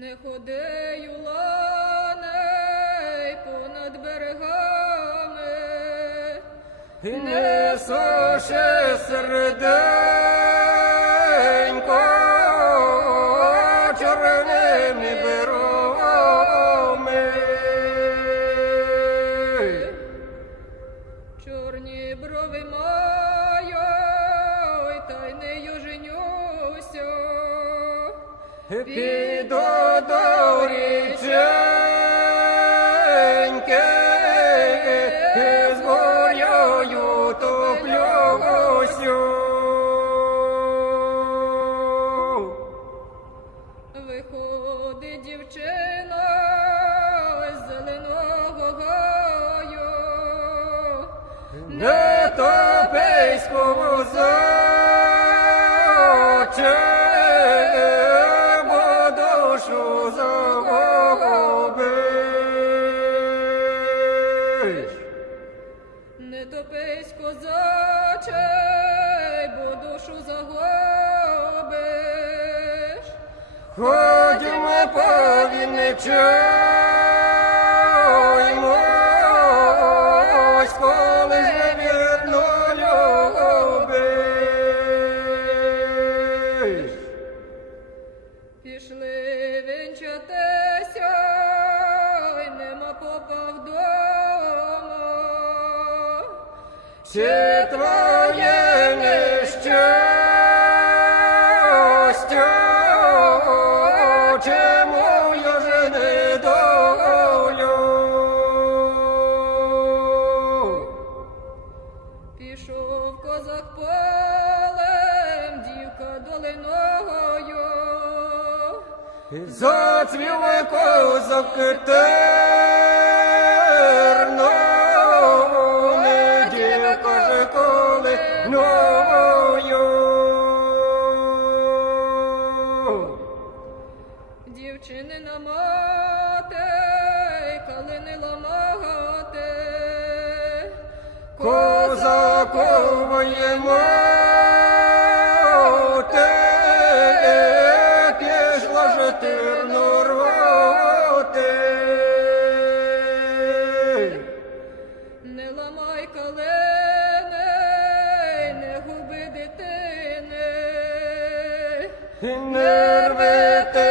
Не ходи, ланей понад берегами, не суше серденько Піду до річеньки, з горою топлюсю. Дівчина зеленого гаю. Не топиську заче, Ходімо по віничаймось, коли ж вірно любиш. Пішли вінчатися, й нема попа вдома. Чи Зацвіли козак терно, не дівка коли новою. Дівчинина мати, калини ламати. Козакової мати, Не ламай калини, не губи дитини. Не рвете